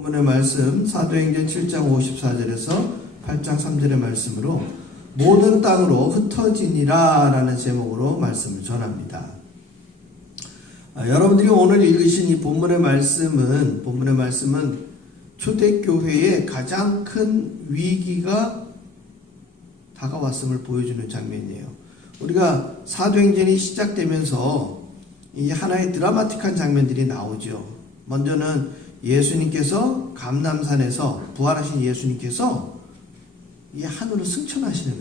본문의 말씀 사도행전 7장 54절에서 8장 3절의 말씀으로 모든 땅으로 흩어지니라 라는 제목으로 말씀을 전합니다. 여러분들이 오늘 읽으신 이 본문의 말씀은 초대교회의 가장 큰 위기가 다가왔음을 보여주는 장면이에요. 우리가 사도행전이 시작되면서 이 하나의 드라마틱한 장면들이 나오죠. 먼저는 예수님께서 감람산에서 부활하신 예수님께서 이 하늘로 승천하시는,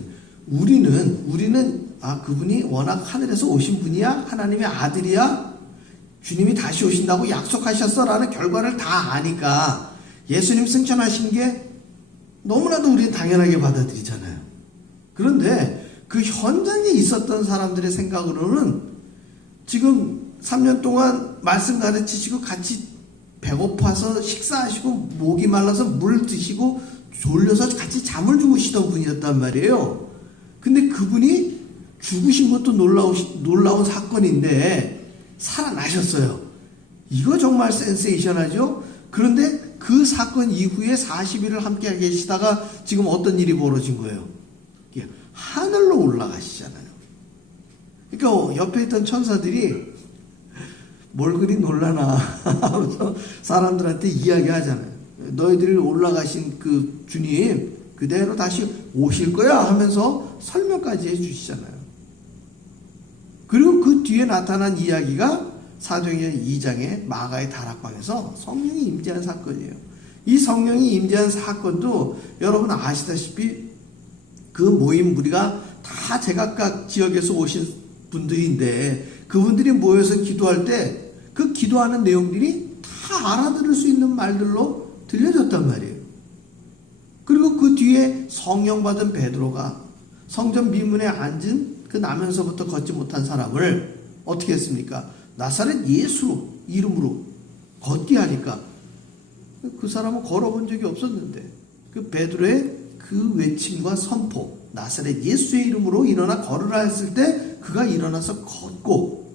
우리는 그분이 워낙 하늘에서 오신 분이야, 하나님의 아들이야, 주님이 다시 오신다고 약속하셨어 라는 결과를 다 아니까 예수님 승천하신 게 너무나도 우리는 당연하게 받아들이잖아요. 그런데 그 현장에 있었던 사람들의 생각으로는 지금 3년 동안 말씀 가르치시고 같이 배고파서 식사하시고 목이 말라서 물 드시고 졸려서 같이 잠을 주무시던 분이었단 말이에요. 근데 그분이 죽으신 것도 놀라운 사건인데 살아나셨어요. 이거 정말 센세이션하죠? 그런데 그 사건 이후에 40일을 함께 계시다가 지금 어떤 일이 벌어진 거예요? 하늘로 올라가시잖아요. 그러니까 옆에 있던 천사들이 뭘 그리 놀라나 하면서 사람들한테 이야기하잖아요. 너희들이 올라가신 그 주님 그대로 다시 오실 거야 하면서 설명까지 해주시잖아요. 그리고 그 뒤에 나타난 이야기가 사도행전 2장의 마가의 다락방에서 성령이 임재한 사건이에요. 이 성령이 임재한 사건도 여러분 아시다시피 그 모임 무리가 다 제각각 지역에서 오신 분들인데 그분들이 모여서 기도할 때 그 기도하는 내용들이 다 알아들을 수 있는 말들로 들려졌단 말이에요. 그리고 그 뒤에 성령 받은 베드로가 성전 미문에 앉은 그 나면서부터 걷지 못한 사람을 어떻게 했습니까? 나사렛 예수 이름으로 걷게 하니까 그 사람은 걸어본 적이 없었는데 그 베드로의 그 외침과 선포, 나사렛 예수의 이름으로 일어나 걸으라 했을 때 그가 일어나서 걷고,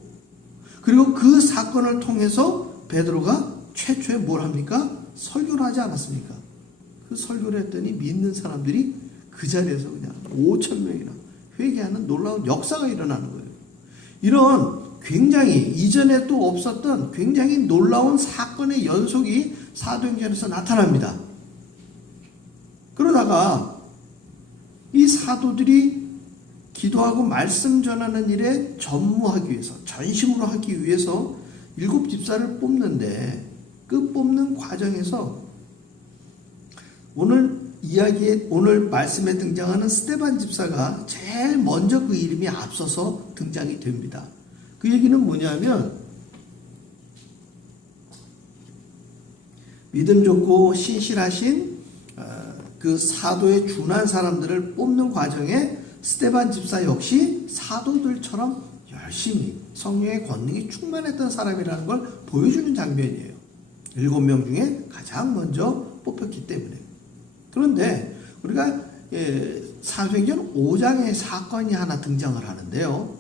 그리고 그 사건을 통해서 베드로가 최초에 뭘 합니까? 설교를 하지 않았습니까? 그 설교를 했더니 믿는 사람들이 그 자리에서 그냥 5,000명이나 회개하는 놀라운 역사가 일어나는 거예요. 이런 굉장히 이전에 또 없었던 굉장히 놀라운 사건의 연속이 사도행전에서 나타납니다. 그러다가 이 사도들이 기도하고 말씀 전하는 일에 전무하기 위해서, 전심으로 하기 위해서 7 집사를 뽑는데 그 뽑는 과정에서 오늘 말씀에 등장하는 스데반 집사가 제일 먼저 그 이름이 앞서서 등장이 됩니다. 그 얘기는 뭐냐면 믿음 좋고 신실하신 그 사도에 준한 사람들을 뽑는 과정에 스데반 집사 역시 사도들처럼 열심히 성령의 권능이 충만했던 사람이라는 걸 보여주는 장면이에요. 7명 중에 가장 먼저 뽑혔기 때문에. 그런데 우리가 사도행전 5장의 사건이 하나 등장을 하는데요.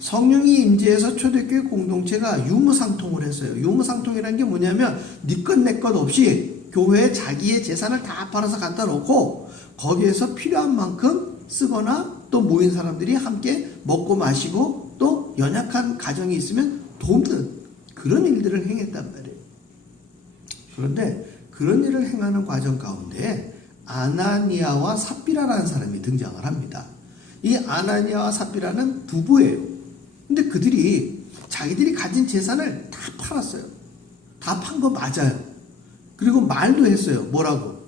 성령이 임재해서 초대교회 공동체가 유무상통을 했어요. 유무상통이라는 게 뭐냐면 네 것 내 것 없이 교회에 자기의 재산을 다 팔아서 갖다 놓고 거기에서 필요한 만큼 쓰거나 또 모인 사람들이 함께 먹고 마시고 또 연약한 가정이 있으면 돕는 그런 일들을 행했단 말이에요. 그런데 그런 일을 행하는 과정 가운데 아나니아와 삽비라라는 사람이 등장을 합니다. 이 아나니아와 삽비라는 부부예요. 근데 그들이 자기들이 가진 재산을 다 팔았어요. 다 판 거 맞아요. 그리고 말도 했어요. 뭐라고?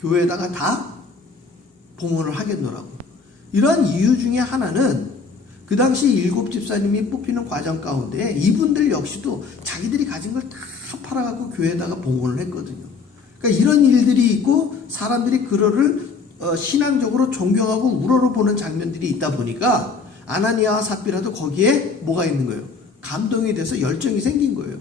교회에다가 다 봉헌을 하겠노라고. 이러한 이유 중에 하나는 그 당시 7 집사님이 뽑히는 과정 가운데 이분들 역시도 자기들이 가진 걸 다 팔아갖고 교회에다가 봉헌을 했거든요. 그러니까 이런 일들이 있고 사람들이 그거를 신앙적으로 존경하고 우러러보는 장면들이 있다 보니까 아나니아와 삽비라도 거기에 뭐가 있는 거예요? 감동이 돼서 열정이 생긴 거예요.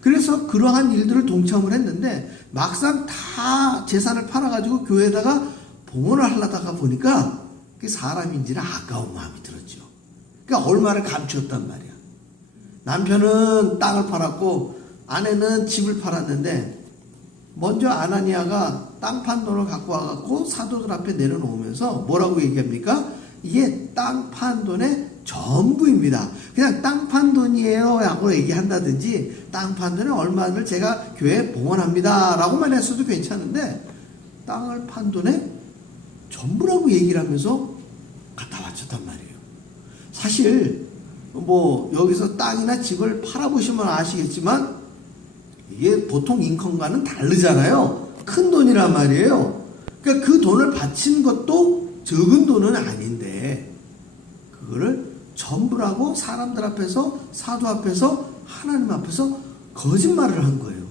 그래서 그러한 일들을 동참을 했는데 막상 다 재산을 팔아가지고 교회에다가 봉헌을 하려다가 보니까 그 사람인지는 아까운 마음이 들었죠. 그러니까 얼마를 감추었단 말이야. 남편은 땅을 팔았고 아내는 집을 팔았는데 먼저 아나니아가 땅 판 돈을 갖고 와갖고 사도들 앞에 내려놓으면서 뭐라고 얘기합니까? 이게 땅 판 돈의 전부입니다. 그냥 땅 판 돈이에요 라고 얘기한다든지 땅 판 돈에 얼마를 제가 교회에 봉헌합니다 라고만 했어도 괜찮은데 땅을 판 돈의 전부라고 얘기를 하면서 갖다 바쳤단 말이에요. 사실 뭐 여기서 땅이나 집을 팔아보시면 아시겠지만 이게 보통 인컴과는 다르잖아요. 큰 돈이란 말이에요. 그러니까 그 돈을 바친 것도 적은 돈은 아닌데 그거를 전부라고 사람들 앞에서 사도 앞에서 하나님 앞에서 거짓말을 한 거예요.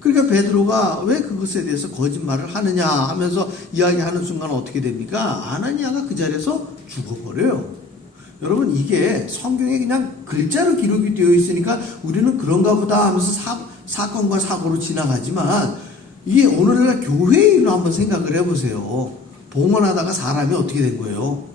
그러니까 베드로가 왜 그것에 대해서 거짓말을 하느냐 하면서 이야기하는 순간 어떻게 됩니까? 아나니아가 그 자리에서 죽어버려요. 여러분 이게 성경에 그냥 글자로 기록이 되어 있으니까 우리는 그런가 보다 하면서 사건과 사고로 지나가지만 이게 오늘날 교회의 일로 한번 생각을 해보세요. 봉헌하다가 사람이 어떻게 된 거예요?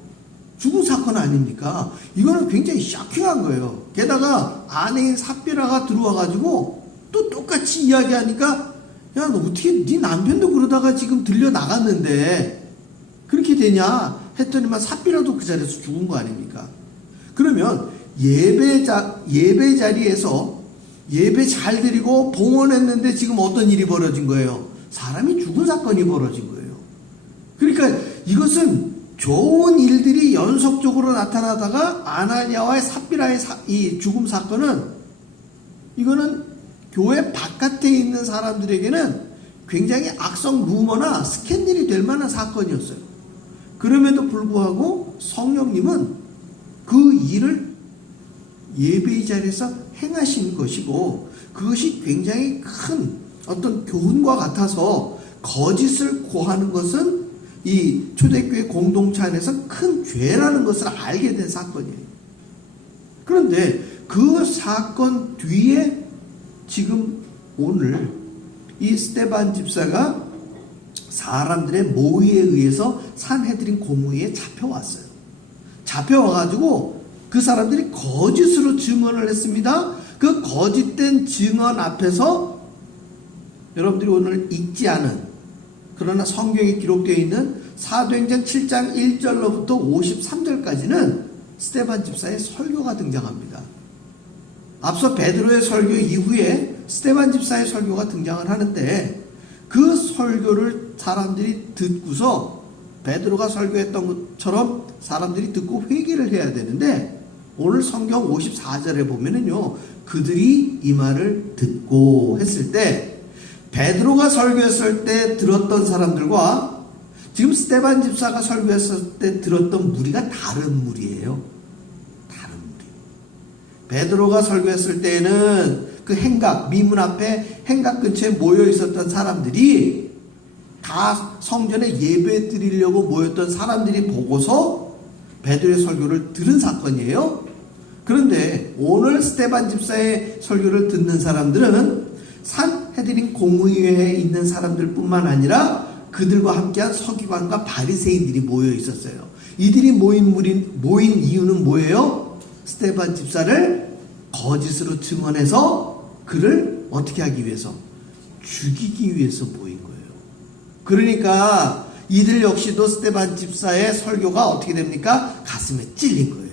죽은 사건 아닙니까? 이거는 굉장히 쇼킹한 거예요. 게다가 아내인 삽비라가 들어와가지고 또 똑같이 이야기하니까 야 너 어떻게 네 남편도 그러다가 지금 들려 나갔는데 그렇게 되냐 했더니만 삽비라도 그 자리에서 죽은 거 아닙니까? 그러면 예배 자리에서 예배 잘 드리고 봉헌했는데 지금 어떤 일이 벌어진 거예요? 사람이 죽은 사건이 벌어진 거예요. 그러니까 이것은 좋은 일들이 연속적으로 나타나다가 아나니아와의 삽비라의 이 죽음 사건은 이거는 교회 바깥에 있는 사람들에게는 굉장히 악성 루머나 스캔들이 될 만한 사건이었어요. 그럼에도 불구하고 성령님은 그 일을 예배의 자리에서 행하신 것이고 그것이 굉장히 큰 어떤 교훈과 같아서 거짓을 고하는 것은 이 초대교회 공동체 안에서 큰 죄라는 것을 알게 된 사건이에요. 그런데 그 사건 뒤에 지금 오늘 이 스데반 집사가 사람들의 모의에 의해서 산헤드린 공의에 잡혀왔어요. 잡혀와가지고 그 사람들이 거짓으로 증언을 했습니다. 그 거짓된 증언 앞에서 여러분들이 오늘 읽지 않은 그러나 성경에 기록되어 있는 사도행전 7장 1절로부터 53절까지는 스데반 집사의 설교가 등장합니다. 앞서 베드로의 설교 이후에 스데반 집사의 설교가 등장을 하는데 그 설교를 사람들이 듣고서 베드로가 설교했던 것처럼 사람들이 듣고 회개를 해야 되는데 오늘 성경 54절에 보면은요 그들이 이 말을 듣고 했을 때 베드로가 설교했을 때 들었던 사람들과 지금 스데반 집사가 설교했을 때 들었던 무리가 다른 무리예요. 다른 무리. 베드로가 설교했을 때에는 그 행각, 미문 앞에 행각 근처에 모여 있었던 사람들이 다 성전에 예배 드리려고 모였던 사람들이 보고서 베드로의 설교를 들은 사건이에요. 그런데 오늘 스데반 집사의 설교를 듣는 사람들은 산헤드린 공의회에 있는 사람들뿐만 아니라 그들과 함께한 서기관과 바리새인들이 모여 있었어요. 이들이 모인 이유는 뭐예요? 스데반 집사를 거짓으로 증언해서 그를 어떻게 하기 위해서? 죽이기 위해서 모인 거예요. 그러니까 이들 역시도 스데반 집사의 설교가 어떻게 됩니까? 가슴에 찔린 거예요.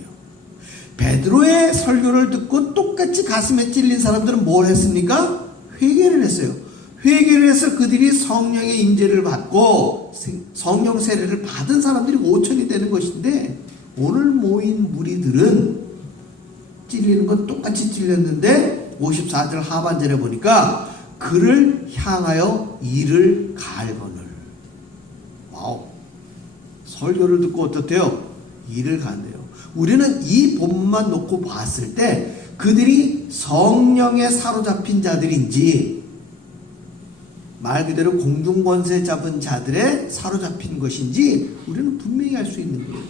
베드로의 설교를 듣고 똑같이 가슴에 찔린 사람들은 뭘 했습니까? 회개를 했어요. 회개를 해서 그들이 성령의 임재를 받고 성령 세례를 받은 사람들이 5천이 되는 것인데 오늘 모인 무리들은 찔리는 건 똑같이 찔렸는데 54절 하반절에 보니까 그를 향하여 이를 갈거늘. 와우. 설교를 듣고 어떻대요? 이를 간대요. 우리는 이 본문만 놓고 봤을 때 그들이 성령에 사로잡힌 자들인지 말 그대로 공중권세 잡은 자들의 사로잡힌 것인지 우리는 분명히 알 수 있는 거예요.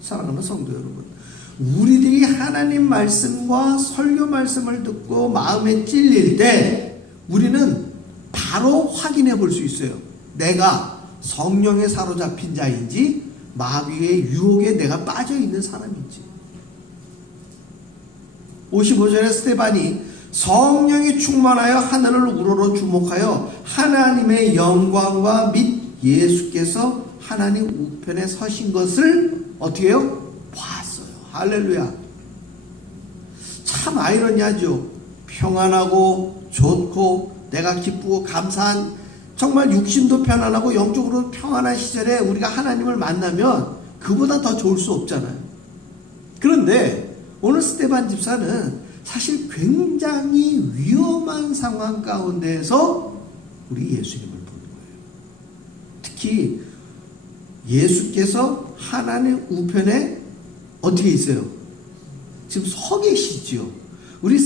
사랑하는 성도 여러분, 우리들이 하나님 말씀과 설교 말씀을 듣고 마음에 찔릴 때 우리는 바로 확인해 볼 수 있어요. 내가 성령에 사로잡힌 자인지 마귀의 유혹에 내가 빠져 있는 사람인지. 55절에 스데반이 성령이 충만하여 하늘을 우러러 주목하여 하나님의 영광과 및 예수께서 하나님 우편에 서신 것을 어떻게 해요? 봤어요. 할렐루야. 참 아이러니하죠. 평안하고 좋고 내가 기쁘고 감사한, 정말 육신도 편안하고 영적으로 평안한 시절에 우리가 하나님을 만나면 그보다 더 좋을 수 없잖아요. 그런데 오늘 스데반 집사는 사실 굉장히 위험한 상황 가운데에서 우리 예수님을 보는 거예요. 특히 예수께서 하나님 우편에 어떻게 있어요? 지금 서 계시지요. 우리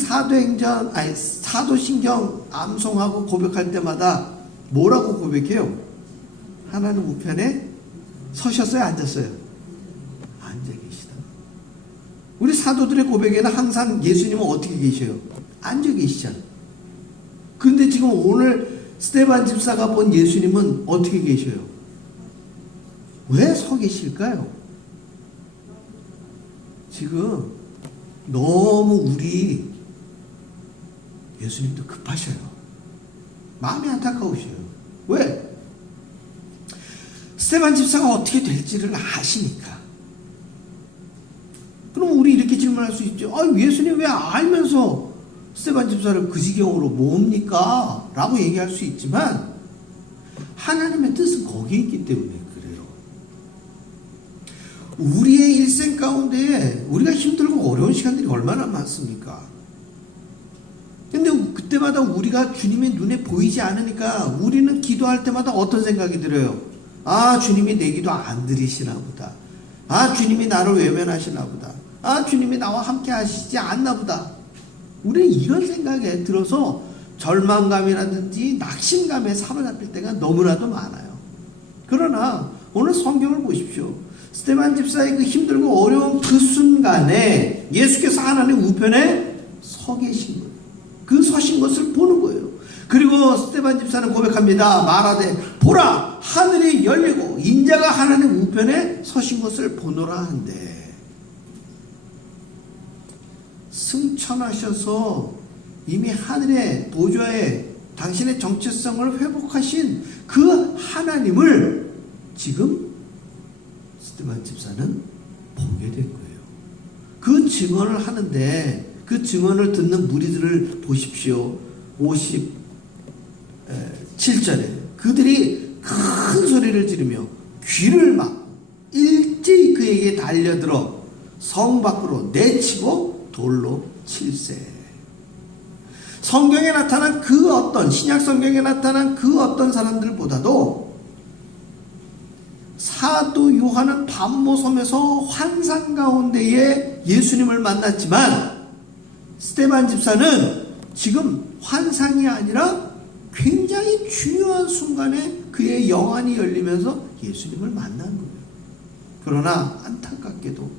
사도신경 암송하고 고백할 때마다 뭐라고 고백해요? 하나님 우편에 서셨어요? 앉았어요? 앉아 계시다. 우리 사도들의 고백에는 항상 예수님은 어떻게 계셔요? 앉아 계시잖아요. 근데 지금 오늘 스데반 집사가 본 예수님은 어떻게 계셔요? 왜 서 계실까요? 지금 너무 우리 예수님도 급하셔요. 마음이 안타까우셔요. 왜? 스데반 집사가 어떻게 될지를 아시니까. 그럼 우리 이렇게 질문할 수 있죠. 예수님 왜 알면서 스데반 집사를 그 지경으로 뭡니까? 라고 얘기할 수 있지만 하나님의 뜻은 거기에 있기 때문에 그래요. 우리의 일생 가운데 우리가 힘들고 어려운 시간들이 얼마나 많습니까? 근데 그때마다 우리가 주님의 눈에 보이지 않으니까 우리는 기도할 때마다 어떤 생각이 들어요? 주님이 내 기도 안 들으시나 보다. 주님이 나를 외면하시나 보다. 주님이 나와 함께 하시지 않나 보다. 우리는 이런 생각에 들어서 절망감이라든지 낙심감에 사로잡힐 때가 너무나도 많아요. 그러나 오늘 성경을 보십시오. 스데반 집사의 그 힘들고 어려운 그 순간에 예수께서 하나님 우편에 서 계신 거예요. 그 서신 것을 보는 거예요. 그리고 스데반 집사는 고백합니다. 말하되 보라 하늘이 열리고 인자가 하나님 우편에 서신 것을 보노라 한데, 승천하셔서 이미 하늘의 보좌에 당신의 정체성을 회복하신 그 하나님을 지금 스데반 집사는 보게 된 거예요. 그 증언을 하는데 그 증언을 듣는 무리들을 보십시오. 57절에 그들이 큰 소리를 지르며 귀를 막 일제히 그에게 달려들어 성 밖으로 내치고 돌로 칠세. 성경에 나타난 그 어떤, 신약 성경에 나타난 그 어떤 사람들보다도 사도 요한은 반모섬에서 환상 가운데에 예수님을 만났지만 스데반 집사는 지금 환상이 아니라 굉장히 중요한 순간에 그의 영안이 열리면서 예수님을 만난 거예요. 그러나 안타깝게도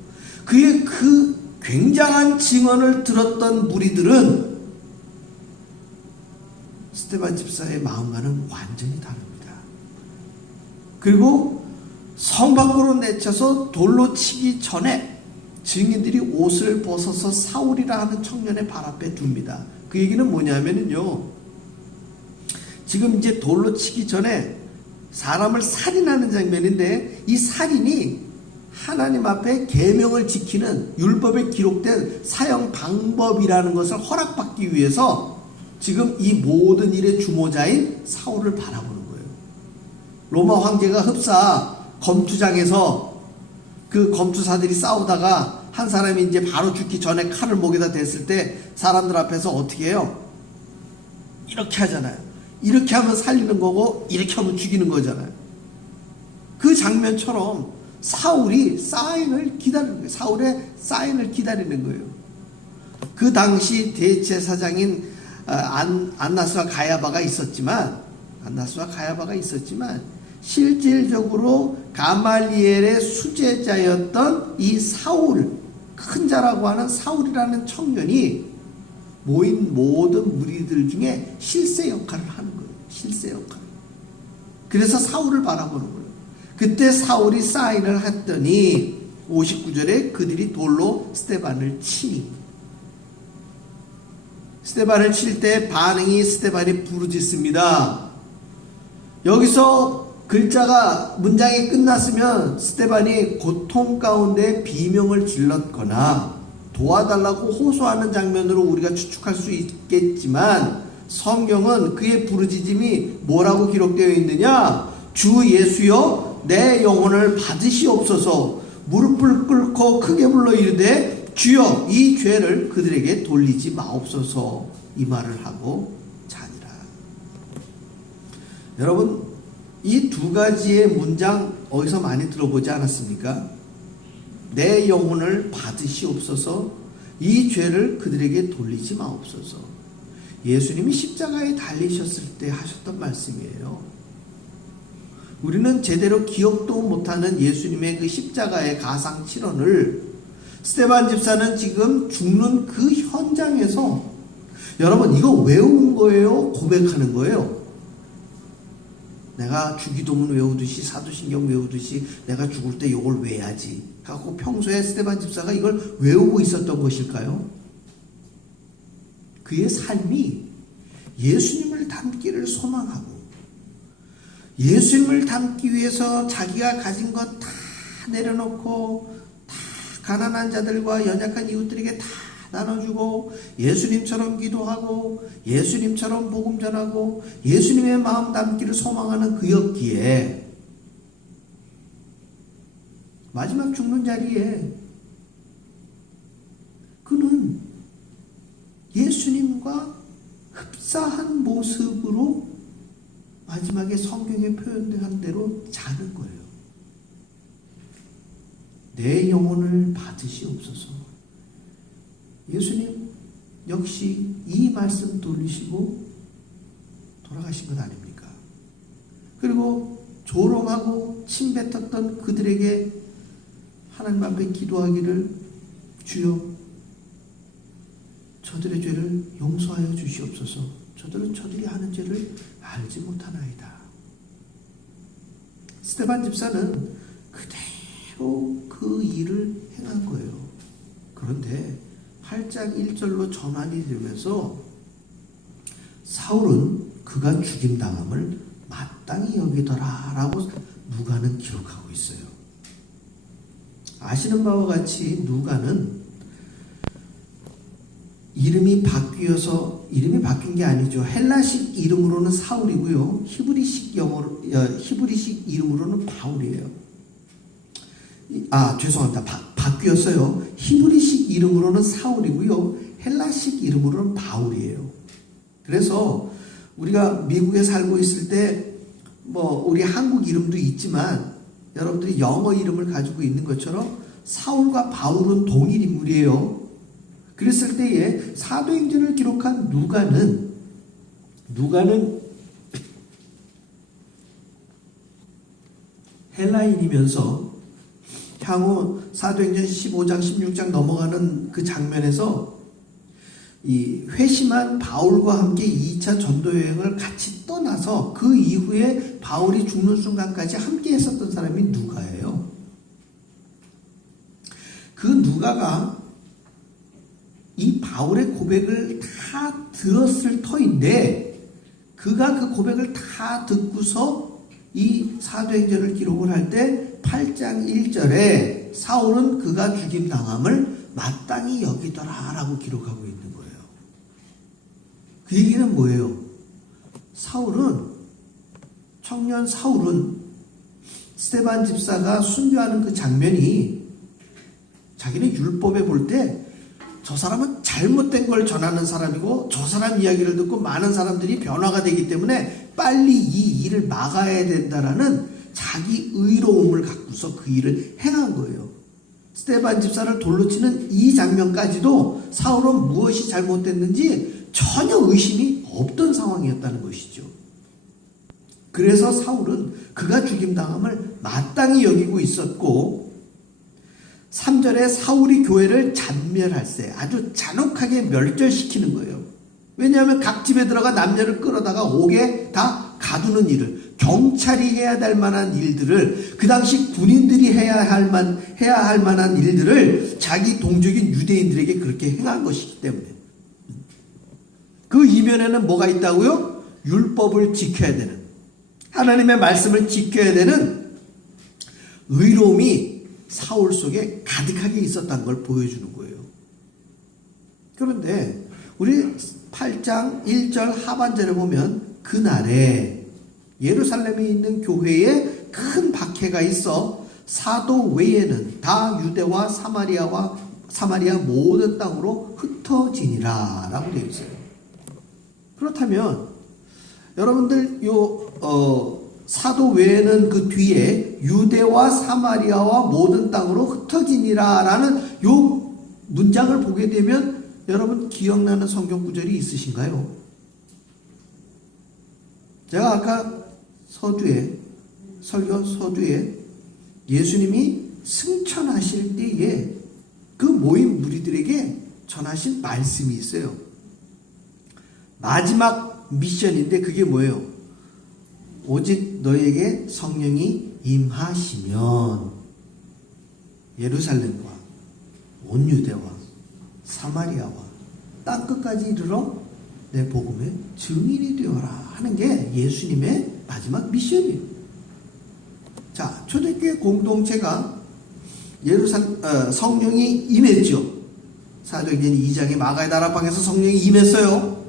그의 그 굉장한 증언을 들었던 무리들은 스데반 집사의 마음과는 완전히 다릅니다. 그리고 성 밖으로 내쳐서 돌로 치기 전에 증인들이 옷을 벗어서 사울이라 하는 청년의 발 앞에 둡니다. 그 얘기는 뭐냐면요, 지금 이제 돌로 치기 전에 사람을 살인하는 장면인데, 이 살인이 하나님 앞에 계명을 지키는 율법에 기록된 사형 방법이라는 것을 허락받기 위해서 지금 이 모든 일의 주모자인 사울을 바라보는 거예요. 로마 황제가 흡사 검투장에서 그 검투사들이 싸우다가 한 사람이 이제 바로 죽기 전에 칼을 목에다 댔을 때 사람들 앞에서 어떻게 해요? 이렇게 하잖아요. 이렇게 하면 살리는 거고 이렇게 하면 죽이는 거잖아요. 그 장면처럼 사울이 사인을 기다리는 거예요. 사울의 사인을 기다리는 거예요. 그 당시 대제사장인 안나스와 가야바가 있었지만 실질적으로 가말리엘의 수제자였던 이 사울, 큰 자라고 하는 사울이라는 청년이 모인 모든 무리들 중에 실세 역할을 하는 거예요. 실세 역할. 그래서 사울을 바라보는 거예요. 그때 사울이 사인을 했더니 59절에 그들이 돌로 스데반을 치니, 스데반을 칠 때 반응이 스데반이 부르짖습니다. 여기서 글자가 문장이 끝났으면 스데반이 고통 가운데 비명을 질렀거나 도와달라고 호소하는 장면으로 우리가 추측할 수 있겠지만 성경은 그의 부르짖음이 뭐라고 기록되어 있느냐? 주 예수여 내 영혼을 받으시옵소서. 무릎을 꿇고 크게 불러 이르되 주여 이 죄를 그들에게 돌리지 마옵소서. 이 말을 하고 자니라. 여러분, 이 두 가지의 문장 어디서 많이 들어보지 않았습니까? 내 영혼을 받으시옵소서. 이 죄를 그들에게 돌리지 마옵소서. 예수님이 십자가에 달리셨을 때 하셨던 말씀이에요. 우리는 제대로 기억도 못하는 예수님의 그 십자가의 가상 실언을 스데반 집사는 지금 죽는 그 현장에서 여러분 이거 외운 거예요? 고백하는 거예요? 내가 주기도문 외우듯이 사도신경 외우듯이 내가 죽을 때 이걸 외야지 하고 평소에 스데반 집사가 이걸 외우고 있었던 것일까요? 그의 삶이 예수님을 닮기를 소망하고 예수님을 닮기 위해서 자기가 가진 것 다 내려놓고 다 가난한 자들과 연약한 이웃들에게 다 나눠주고 예수님처럼 기도하고 예수님처럼 복음 전하고 예수님의 마음 담기를 소망하는 그였기에 마지막 죽는 자리에 그는 예수님과 흡사한 모습으로 마지막에 성경에 표현된 대로 자는 거예요. 내 영혼을 받으시옵소서. 예수님 역시 이 말씀 돌리시고 돌아가신 것 아닙니까? 그리고 조롱하고 침뱉었던 그들에게 하나님 앞에 기도하기를 주여 저들의 죄를 용서하여 주시옵소서. 저들은 저들이 하는 죄를 알지 못하나이다. 스데반 집사는 그대로 그 일을 행한 거예요. 그런데 8장 1절로 전환이 되면서 사울은 그가 죽임당함을 마땅히 여기더라 라고 누가는 기록하고 있어요. 아시는 바와 같이 누가는 이름이 바뀐 게 아니죠. 헬라식 이름으로는 사울이고요. 히브리식 이름으로는 바울이에요. 죄송합니다. 바뀌었어요. 히브리식 이름으로는 사울이고요. 헬라식 이름으로는 바울이에요. 그래서 우리가 미국에 살고 있을 때 우리 한국 이름도 있지만 여러분들이 영어 이름을 가지고 있는 것처럼 사울과 바울은 동일 인물이에요. 그랬을 때에 사도행전을 기록한 누가는 헬라인이면서 향후 사도행전 15장 16장 넘어가는 그 장면에서 이 회심한 바울과 함께 2차 전도 여행을 같이 떠나서 그 이후에 바울이 죽는 순간까지 함께 했었던 사람이 누가예요. 그 누가가 이 바울의 고백을 다 들었을 터인데 그가 그 고백을 다 듣고서 이 사도행전을 기록을 할 때 8장 1절에 사울은 그가 죽임당함을 마땅히 여기더라 라고 기록하고 있는 거예요. 그 얘기는 뭐예요? 청년 사울은 스데반 집사가 순교하는 그 장면이 자기는 율법에 볼 때 저 사람은 잘못된 걸 전하는 사람이고 저 사람 이야기를 듣고 많은 사람들이 변화가 되기 때문에 빨리 이 일을 막아야 된다라는 자기 의로움을 갖고서 그 일을 행한 거예요. 스데반 집사를 돌로 치는 이 장면까지도 사울은 무엇이 잘못됐는지 전혀 의심이 없던 상황이었다는 것이죠. 그래서 사울은 그가 죽임당함을 마땅히 여기고 있었고 3절에 사울이 교회를 잔멸할세 아주 잔혹하게 멸절시키는 거예요. 왜냐하면 각 집에 들어가 남녀를 끌어다가 옥에 다 가두는 일을 경찰이 해야 될 만한 일들을 그 당시 군인들이 해야 할 만한 일들을 자기 동족인 유대인들에게 그렇게 행한 것이기 때문에 그 이면에는 뭐가 있다고요? 율법을 지켜야 되는, 하나님의 말씀을 지켜야 되는 의로움이 사울 속에 가득하게 있었다는 걸 보여주는 거예요. 그런데 우리 8장 1절 하반절에 보면 그날에 예루살렘에 있는 교회에 큰 박해가 있어 사도 외에는 다 유대와 사마리아 모든 땅으로 흩어지니라 라고 되어 있어요. 그렇다면 여러분들 사도 외에는 그 뒤에 유대와 사마리아와 모든 땅으로 흩어지니라 라는 요 문장을 보게 되면 여러분 기억나는 성경 구절이 있으신가요? 제가 아까 설교 서두에 예수님이 승천하실 때에 그 모인 무리들에게 전하신 말씀이 있어요. 마지막 미션인데 그게 뭐예요? 오직 너에게 성령이 임하시면 예루살렘과 온 유대와 사마리아와 땅끝까지 이르러 내 복음의 증인이 되어라 하는 게 예수님의 마지막 미션이에요. 자, 초대교회 공동체가 성령이 임했죠. 사도행전 2장에 마가의 다락방에서 성령이 임했어요.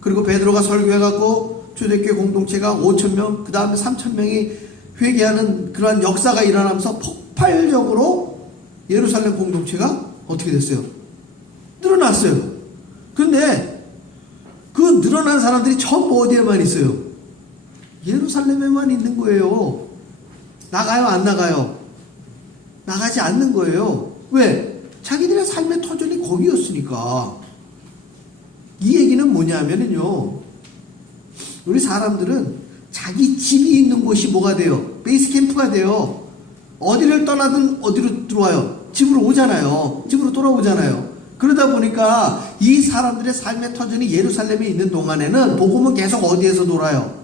그리고 베드로가 설교해갖고 초대교회 공동체가 5,000명, 그 다음에 3,000명이 회개하는 그러한 역사가 일어나면서 폭발적으로 예루살렘 공동체가 어떻게 됐어요? 늘어났어요. 근데 그 늘어난 사람들이 전부 어디에만 있어요? 예루살렘에만 있는 거예요. 나가요, 안 나가요? 나가지 않는 거예요. 왜? 자기들의 삶의 터전이 거기였으니까. 이 얘기는 뭐냐면요, 우리 사람들은 자기 집이 있는 곳이 뭐가 돼요? 베이스 캠프가 돼요. 어디를 떠나든 어디로 들어와요? 집으로 오잖아요. 집으로 돌아오잖아요. 그러다 보니까 이 사람들의 삶의 터전이 예루살렘에 있는 동안에는 복음은 계속 어디에서 놀아요?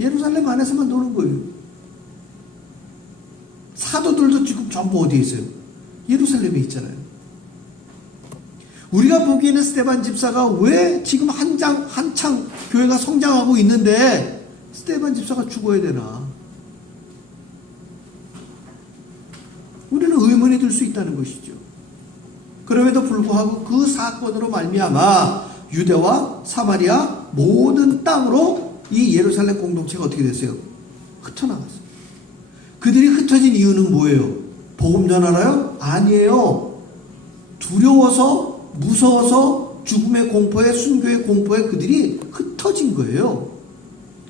예루살렘 안에서만 노는 거예요. 사도들도 지금 전부 어디에 있어요? 예루살렘에 있잖아요. 우리가 보기에는 스데반 집사가 왜 지금 한창 교회가 성장하고 있는데 스데반 집사가 죽어야 되나? 우리는 의문이 들 수 있다는 것이죠. 그럼에도 불구하고 그 사건으로 말미암아 유대와 사마리아 모든 땅으로 이 예루살렘 공동체가 어떻게 됐어요? 흩어나갔어요. 그들이 흩어진 이유는 뭐예요? 복음 전하나요? 아니에요. 두려워서, 무서워서 죽음의 공포에, 순교의 공포에 그들이 흩어진 거예요.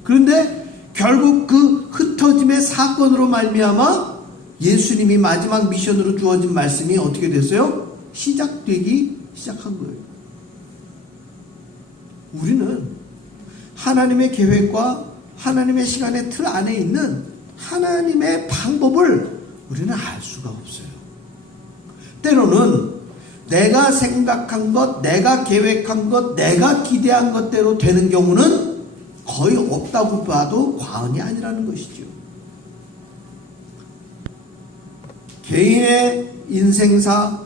그런데 결국 그 흩어짐의 사건으로 말미암아 예수님이 마지막 미션으로 주어진 말씀이 어떻게 됐어요? 시작되기 시작한 거예요. 우리는 하나님의 계획과 하나님의 시간의 틀 안에 있는 하나님의 방법을 우리는 알 수가 없어요. 때로는 내가 생각한 것, 내가 계획한 것, 내가 기대한 것대로 되는 경우는 거의 없다고 봐도 과언이 아니라는 것이죠. 개인의 인생사,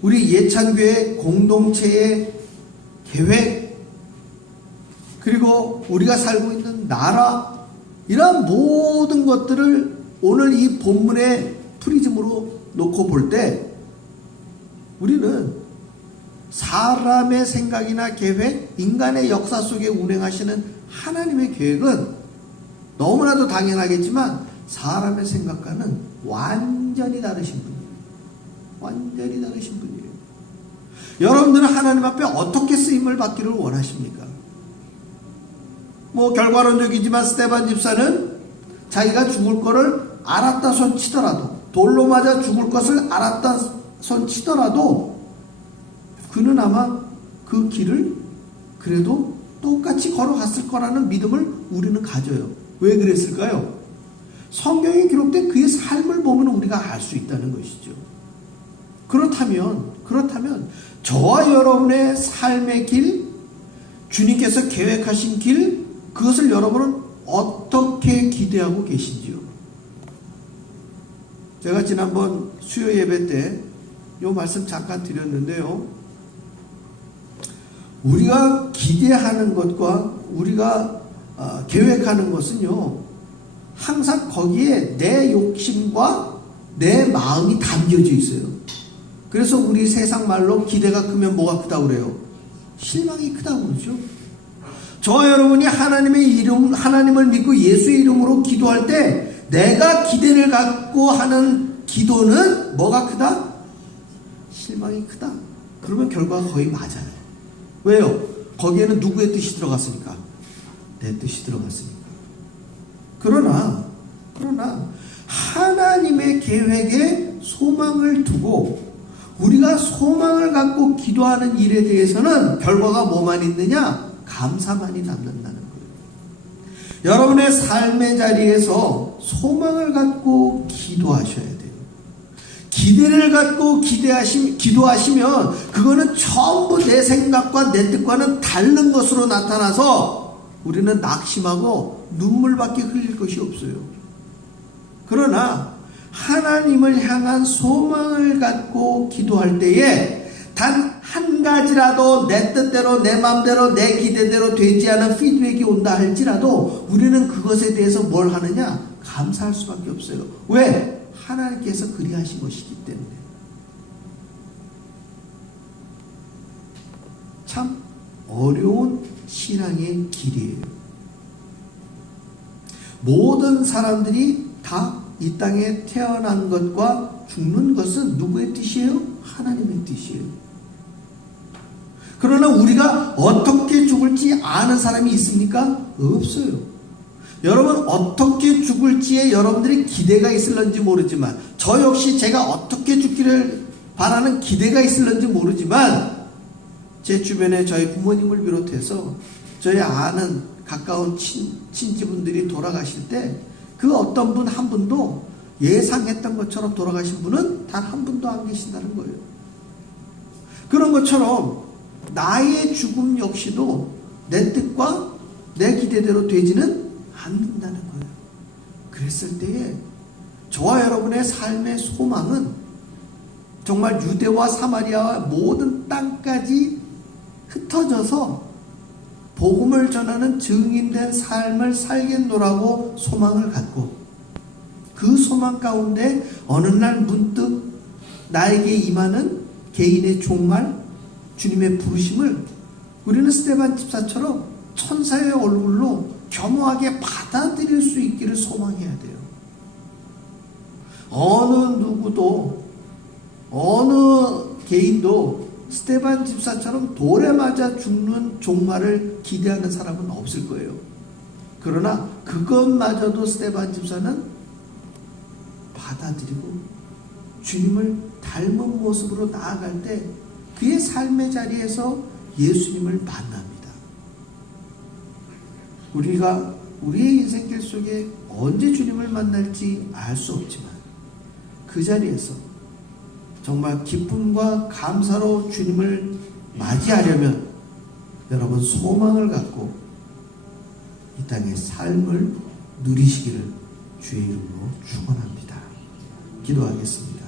우리 예찬교회 공동체의 계획, 그리고 우리가 살고 있는 나라, 이러한 모든 것들을 오늘 이 본문의 프리즘으로 놓고 볼 때 우리는 사람의 생각이나 계획, 인간의 역사 속에 운행하시는 하나님의 계획은 너무나도 당연하겠지만 사람의 생각과는 완전히 다르신 분이에요. 완전히 다르신 분이에요. 여러분들은 하나님 앞에 어떻게 쓰임을 받기를 원하십니까? 결과론적이지만 스데반 집사는 자기가 죽을 거를 알았다 손 치더라도, 돌로 맞아 죽을 것을 알았다 손 치더라도 그는 아마 그 길을 그래도 똑같이 걸어갔을 거라는 믿음을 우리는 가져요. 왜 그랬을까요? 성경에 기록된 그의 삶을 보면 우리가 알 수 있다는 것이죠. 그렇다면 저와 여러분의 삶의 길, 주님께서 계획하신 길, 그것을 여러분은 어떻게 기대하고 계신지요? 제가 지난번 수요 예배 때 이 말씀 잠깐 드렸는데요. 우리가 기대하는 것과 우리가 계획하는 것은요, 항상 거기에 내 욕심과 내 마음이 담겨져 있어요. 그래서 우리 세상 말로 기대가 크면 뭐가 크다고 그래요? 실망이 크다고 그러죠. 저와 여러분이 하나님을 믿고 예수의 이름으로 기도할 때 내가 기대를 갖고 하는 기도는 뭐가 크다? 실망이 크다. 그러면 결과가 거의 맞아요. 왜요? 거기에는 누구의 뜻이 들어갔으니까? 내 뜻이 들어갔으니까. 그러나 하나님의 계획에 소망을 두고 우리가 소망을 갖고 기도하는 일에 대해서는 결과가 뭐만 있느냐? 감사만이 남는다는 거예요. 여러분의 삶의 자리에서 소망을 갖고 기도하셔야 돼요. 기대를 갖고 기도하시면 그거는 전부 내 생각과 내 뜻과는 다른 것으로 나타나서 우리는 낙심하고 눈물밖에 흘릴 것이 없어요. 그러나 하나님을 향한 소망을 갖고 기도할 때에 단 한 가지라도 내 뜻대로 내 마음대로 내 기대대로 되지 않은 피드백이 온다 할지라도 우리는 그것에 대해서 뭘 하느냐? 감사할 수밖에 없어요. 왜? 하나님께서 그리하신 것이기 때문에. 참 어려운 신앙의 길이에요. 모든 사람들이 다 이 땅에 태어난 것과 죽는 것은 누구의 뜻이에요? 하나님의 뜻이에요. 그러나 우리가 어떻게 죽을지 아는 사람이 있습니까? 없어요. 여러분 어떻게 죽을지에 여러분들이 기대가 있을런지 모르지만 저 역시 제가 어떻게 죽기를 바라는 기대가 있을런지 모르지만 제 주변에 저희 부모님을 비롯해서 저희 아는 가까운 친지분들이 돌아가실 때 그 어떤 분 한 분도 예상했던 것처럼 돌아가신 분은 단 한 분도 안 계신다는 거예요. 그런 것처럼 나의 죽음 역시도 내 뜻과 내 기대대로 되지는 않는다는 거예요. 그랬을 때에 저와 여러분의 삶의 소망은 정말 유대와 사마리아와 모든 땅까지 흩어져서 복음을 전하는 증인된 삶을 살겠노라고 소망을 갖고 그 소망 가운데 어느 날 문득 나에게 임하는 개인의 종말, 주님의 부르심을 우리는 스데반 집사처럼 천사의 얼굴로 겸허하게 받아들일 수 있기를 소망해야 돼요. 어느 누구도 어느 개인도 스데반 집사처럼 돌에 맞아 죽는 종말을 기대하는 사람은 없을 거예요. 그러나 그것마저도 스데반 집사는 받아들이고 주님을 닮은 모습으로 나아갈 때 그의 삶의 자리에서 예수님을 만납니다. 우리가 우리의 인생길 속에 언제 주님을 만날지 알 수 없지만 그 자리에서 정말 기쁨과 감사로 주님을 맞이하려면 여러분 소망을 갖고 이 땅의 삶을 누리시기를 주의 이름으로 축원합니다. 기도하겠습니다.